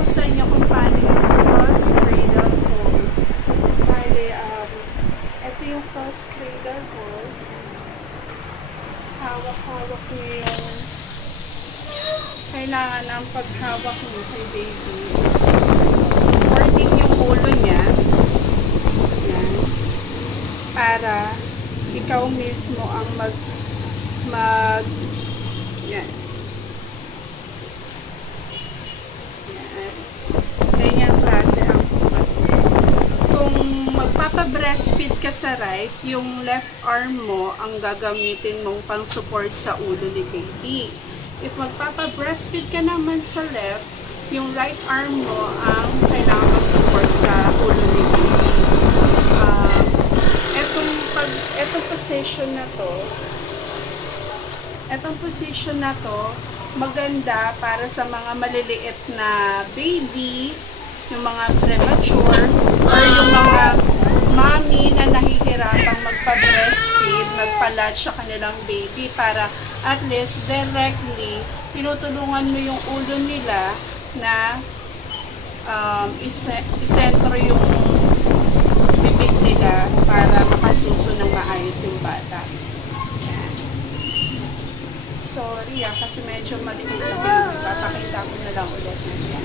ko sa inyo kung paano yung cross cradle hold. Bale, ito yung cross cradle hold. Hawak-hawak niyo yung kailangan ng paghawak niyo kay baby. Supporting yung ulo niya. Yan. Para ikaw mismo ang yan. Yan. Ganyan klase ang kung magpapa-breastfeed ka sa right, yung left arm mo ang gagamitin mong pang support sa ulo ni baby. If magpapa-breastfeed ka naman sa left, yung right arm mo ang kailangan mag-support sa ulo ni baby. Etong position na to, maganda para sa mga maliliit na baby, yung mga premature, or yung mga mommy na nahihirapang magpa-breastfeed, magpa-latch sa kanilang baby para at least directly tinutulungan mo yung ulo nila na isentro yung bibig nila para makasuso ng maayos yung bata. Yan. Sorry kasi medyo maliit sa baby. Papakita ko na lang ulit. Yan.